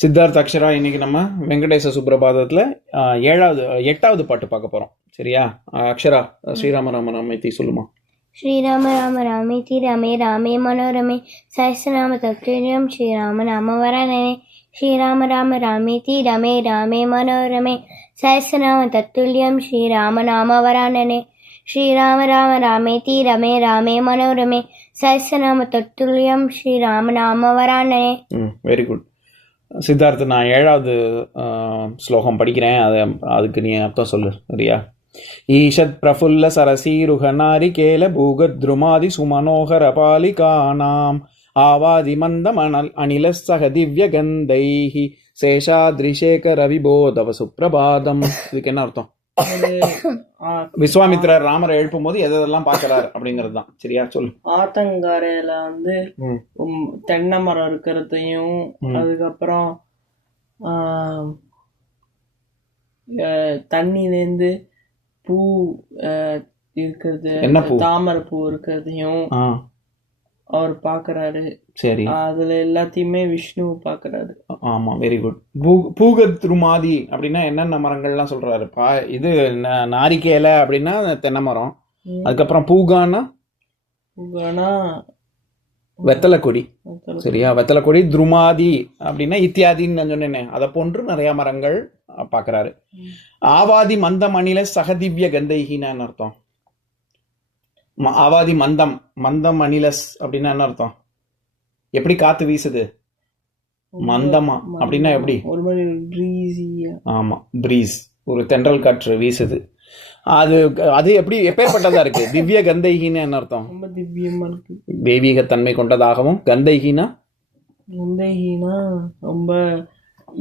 சித்தார்த்த அக்ஷரா இன்னைக்கு நம்ம வெங்கடேச சுப்ரபாதத்தில் எட்டாவது பாட்டு பார்க்க போகிறோம். சரியா? அக்ஷரா, ஸ்ரீராம ராம ராமேதி சொல்லுமா. ஸ்ரீராம ராம ராமேதி ரமே ராமே மனோரமே சஹஸ்ரநாம தத்துல்யம் ஸ்ரீராம நாம வரானனே. ஸ்ரீராம ராம ராமேதி ரமே ராமே மனோரமே சஹஸ்ரநாம தத்துல்யம் ஸ்ரீராம நாம வரானனே. ஸ்ரீராம ராம ராமேதி ரமே ராமே மனோரமே சஹஸ்ரநாம தத்துல்யம் ஸ்ரீராம நாம வரானனே. Very good Siddhartha. நான் 7வது ஸ்லோகம் படிக்கிறேன், அதுக்கு நீ அர்த்தம் சொல்லு. சரியா? ஈஷத் பிரஃபுல்ல சரசீருக நாரிகேல பூகத்ருமாதி சுமனோகர பாலிகானாம் ஆவாதி மந்தம் அனில சக திவ்ய கந்தைஹி சேஷாத்ரிசேகர விபோதவ சுப்ரபாதம். இதுக்கு என்ன அர்த்தம்? விஸ்வாமித்திரர் ராமரை எழுப்பும் போது எதெல்லாம் பார்க்கிறார் அப்படிங்கிறது தான். சரியா? சொல்லு. ஆத்தங்கரையில தென்னை மரம் இருக்கிறதையும், அதுக்கப்புறம் தண்ணிலேருந்து பூ இருக்கிறது, தாமரை பூ இருக்கிறதையும் அவர் பாக்குறாரு. சரி, அதுல எல்லாத்தையுமே விஷ்ணு பாக்குறாரு. ஆமா, வெரி குட். பூகத்ருமாதி அப்படின்னா என்னென்ன மரங்கள்லாம் சொல்றாரு? இது நாரிகேல அப்படின்னா தென்னை மரம். அதுக்கப்புறம் பூகானா வெத்தலை கொடி. சரியா? வெத்தலை கொடி. துருமாதி அப்படின்னா இத்தியாதின்னு நான் சொன்னேனே, அதை போன்று நிறைய மரங்கள் பாக்குறாரு. ஆவாதி மந்தம் அணில சகதிவ்ய கந்தைகின்னு அர்த்தம். ஆவாதி மந்தம், மந்தம் அணிலஸ் அப்படின்னா என்ன அர்த்தம்? எப்படி காத்து வீசுது? மந்தமா அப்படின்னா எப்படி? ஆமா, பிரீஸ், ஒரு தென்றல் காற்று வீசுது. அது எப்படி எப்பேற்பட்டதா இருக்கு? திவ்ய கந்தைகின்னு என்ன அர்த்தம்? ரொம்ப திவ்யமா இருக்கு, தெய்வீக தன்மை கொண்டதாகவும். கந்தைகினா ரொம்ப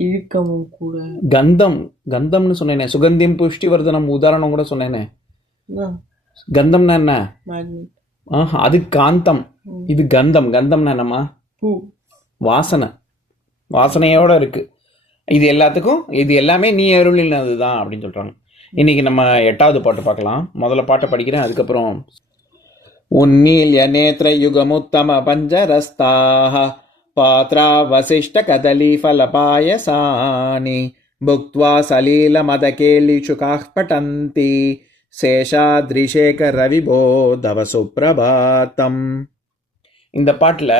இழுக்கமும் கூட. கந்தம்னு சொன்னேனே, சுகந்தியம் புஷ்டிவர்தனம் உதாரணம் கூட சொன்னேனே. கந்தம்னா என்ன? அது காந்தம், இது கந்தம். கந்தம்னா என்னம்மா? வாசனையோட இருக்கு. இது எல்லாத்துக்கும், இது எல்லாமே நீ அருளினது தான் அப்படின்னு சொல்றாங்க. இன்னைக்கு நம்ம 8வது பாட்டு பார்க்கலாம். முதல்ல பாட்டை படிக்கிறேன், அதுக்கப்புறம். உன்னீல்ய நேத்ர யுகமுத்தம பஞ்சரஸ்தாக பாத்ரா வசிஷ்ட கதலி ஃபலபாயசானி புக்த்வா சலீல மதகேலிஷுகாஹ் படந்தி சேஷாத்ரிசேகர விபோதவ சுப்ரபாதம். இந்த பாட்டில்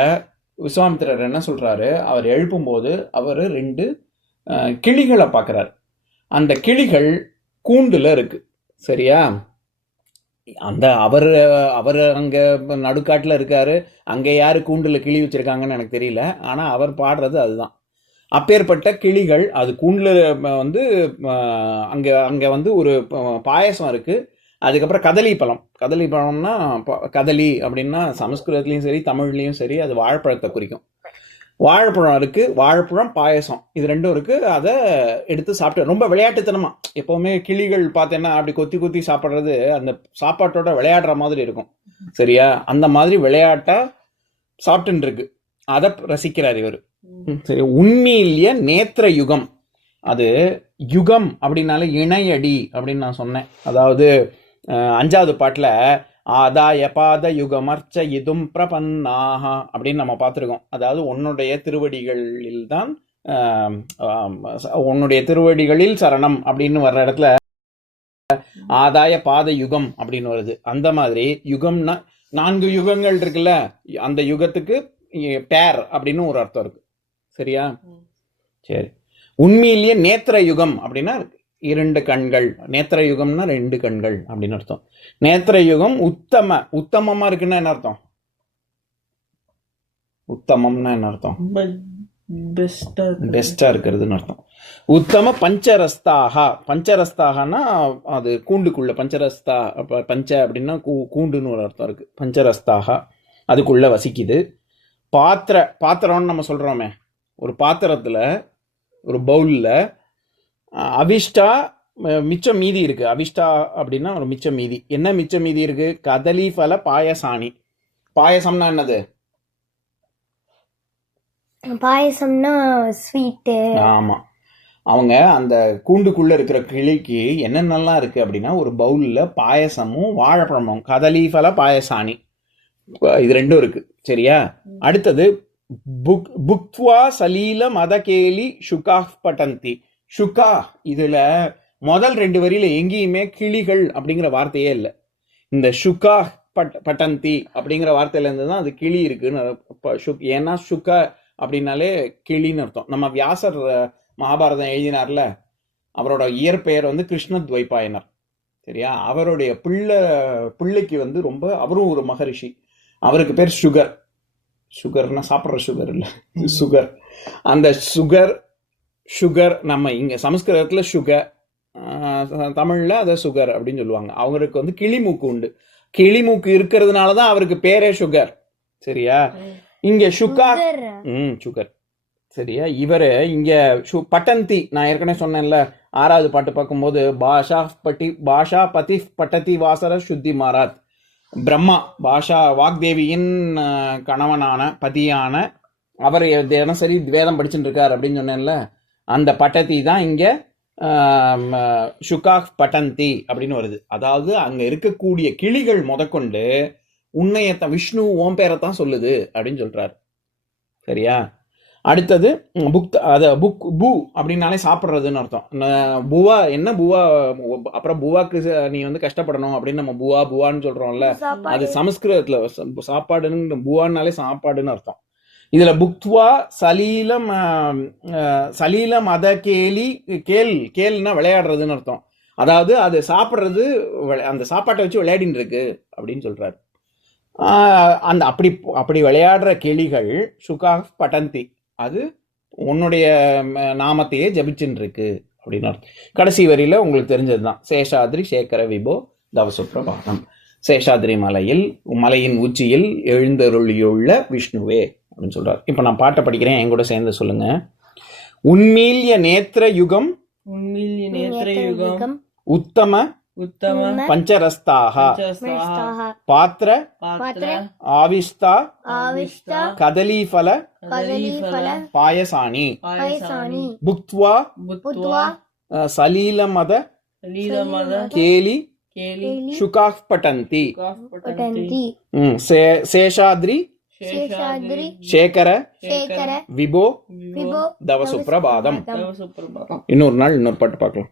விஸ்வாமித்திரர் என்ன சொல்றாரு? அவர் எழுப்பும்போது அவர் 2 கிளிகளை பார்க்குறாரு. அந்த கிளிகள் கூண்டுல இருக்கு. சரியா? அந்த அவர் அங்க நடுக்காட்டுல இருக்காரு. அங்க யாரு கூண்டுல கிளி வச்சிருக்காங்கன்னு எனக்கு தெரியல. ஆனா அவர் பாடுறது அதுதான். அப்பேற்பட்ட கிளிகள் அது கூண்டுல அங்க ஒரு பாயசம் இருக்கு. அதுக்கப்புறம் கதலி பழம்னா கதலி அப்படின்னா சமஸ்கிருதத்துலயும் சரி தமிழ்லயும் சரி அது வாழைப்பழத்தை குறிக்கும். வாழைப்பழம் இருக்கு, வாழைப்பழம், பாயசம், இது 2 இருக்கு. அதை எடுத்து சாப்பிட்டு ரொம்ப விளையாட்டுத்தனமா, எப்பவுமே கிளிகள் பார்த்தேன்னா அப்படி கொத்தி சாப்பிட்றது அந்த சாப்பாட்டோட விளையாடுற மாதிரி இருக்கும். சரியா? அந்த மாதிரி விளையாட்டா சாப்பிட்டுன்னு இருக்கு. அதை ரசிக்கிறார் இவர். சரி. உண்மையிலேய நேத்திர யுகம், அது யுகம் அப்படின்னால இணையடி அப்படின்னு நான் சொன்னேன். அதாவது 5வது பாட்டில் ஆதாய பாத யுகமர்ச்ச இதும் பிரபன்னாக அப்படின்னு நம்ம பார்த்துருக்கோம். அதாவது உன்னுடைய திருவடிகளில் தான், உன்னுடைய திருவடிகளில் சரணம் அப்படின்னு வர்ற இடத்துல ஆதாய பாத யுகம் அப்படின்னு வருது. அந்த மாதிரி யுகம்னா 4 யுகங்கள் இருக்குல்ல, அந்த யுகத்துக்கு பேர் அப்படின்னு ஒரு அர்த்தம் இருக்கு. சரியா? சரி. உண்மையிலேயே நேத்திர யுகம் அப்படின்னா 2 கண்கள். நேத்திர யுகம்னா 2 கண்கள் அப்படின்னு அர்த்தம். நேத்திர யுகம் உத்தமமா இருக்குன்னா என்ன அர்த்தம்? உத்தமம்னா என்ன அர்த்தம்? பெஸ்டா இருக்கிறதுன்னு அர்த்தம். உத்தம பஞ்சரஸ்தாகனா அது கூண்டுக்குள்ள. பஞ்ச அப்படின்னா கூண்டுன்னு ஒரு அர்த்தம் இருக்கு. பஞ்சரஸ்தாக அதுக்குள்ள வசிக்குது. பாத்திரம்னு நம்ம சொல்றோமே, ஒரு பாத்திரத்துல, ஒரு பவுல்ல அவிஷ்டா மிச்சம் மீதி இருக்கு. அவிஷ்டா அப்படின்னா ஒரு மிச்சம் மீதி. என்ன மிச்சம் மீதி இருக்கு? கதலி ஃபல பாயசானி. பாயசம்னா என்னது? பாயசம்னா ஸ்வீட். ஆமா. அவங்க அந்த கூண்டுக்குள்ள இருக்கிற கிளிக்கு என்னென்னலாம் இருக்கு அப்படின்னா, ஒரு பவுல்ல பாயசமும் வாழைப்பழமும், கதலி ஃபல பாயசானி, இது 2 இருக்கு. சரியா? அடுத்தது புக்த்வா சலீல மதகேலி சுகாஹ் பட்டந்தி. சுகா இதுல முதல் 2 வரியில எங்கேயுமே கிளிகள் அப்படிங்கிற வார்த்தையே இல்லை. இந்த சுகா பட்டந்தி அப்படிங்கிற வார்த்தையில இருந்து தான் அது கிளி இருக்குன்னு. ஏன்னா சுக அப்படின்னாலே கிளின்னு அர்த்தம். நம்ம வியாசர் மகாபாரதம் எழுதினார்ல, அவரோட இயற்பெயர் வந்து கிருஷ்ணத்வைபாயனர். சரியா? அவருடைய பிள்ளைக்கு வந்து ரொம்ப, அவரும் ஒரு மகரிஷி, அவருக்கு பேர் சுகர். சுகர்னா சாப்பிட்ற சுகர் இல்லை, சுகர். அந்த சுகர் நம்ம இங்க சமஸ்கிருதத்துல சுகர், தமிழ்ல அதை சுகர் அப்படின்னு சொல்லுவாங்க. அவங்களுக்கு வந்து கிளிமூக்கு உண்டு. கிளிமூக்கு இருக்கிறதுனால தான் அவருக்கு பேரே சுகர். சரியா? இங்க சுகர். சுகர். சரியா? இவரு இங்க பட்டந்தி, நான் ஏற்கனவே சொன்னேன்ல 6வது பாட்டு பார்க்கும்போது, பாஷா பதி பட்டதி வாசர சுத்தி மாராத். பிரம்மா பாஷா வாக்தேவியின் கணவனான பதியான அவர் தினசரி வேதம் படிச்சுட்டு இருக்கார் அப்படின்னு சொன்னேன்ல, அந்த பட்டதி தான் இங்க சுகா பட்டந்தி அப்படின்னு வருது. அதாவது அங்க இருக்கக்கூடிய கிளிகள் முதற்கொண்டு உன்னையத்தான், விஷ்ணு ஓம் பேரைத்தான் சொல்லுது அப்படின்னு சொல்றாரு. சரியா? அடுத்தது பூ அப்படின்னாலே சாப்பிட்றதுன்னு அர்த்தம். புவா என்ன புவா, அப்புறம் புவாக்கு நீ வந்து கஷ்டப்படணும் அப்படின்னு நம்ம புவான்னு சொல்றோம்ல, அது சமஸ்கிருதத்துல சாப்பாடுன்னு, புவான்னாலே சாப்பாடுன்னு அர்த்தம். இதுல புக்த்வா சலீலம் அத கேல்னா விளையாடுறதுன்னு அர்த்தம். அதாவது அது சாப்பிட்றது, அந்த சாப்பாட்டை வச்சு விளையாடின்னு இருக்கு அப்படின்னு சொல்றாரு. அந்த அப்படி விளையாடுற கிளிகள் சுகா பட்டந்தி, அது உன்னுடைய நாமத்தையே ஜபிச்சுன்னு இருக்கு அப்படின்னு அர்த்தம். கடைசி வரியில உங்களுக்கு தெரிஞ்சதுதான், சேஷாத்ரி சேகர விபோ தவசுப்பிரபாதம். சேஷாத்ரி மலையின் உச்சியில் எழுந்தருளியுள்ள விஷ்ணுவே அப்படின்னு சொல்றாரு. இப்ப நான் பாட்டை படிக்கிறேன், என் கூட சேர்ந்து சொல்லுங்க. உன்மீல்ய நேத்திர யுகம் உத்தம பஞ்சரஸ்தாக பாத்திர ஆவிஷ்தா கதலீஃபல பாயசானி புக்த்வா சலீலமத கேலி சுகாஹ் பட்டந்தி. சேஷாத்ரி சேகர விபோ தவ சுப்ரபாதம். இன்னொரு நாள் இன்னொரு பாட்டு பார்க்கலாம்.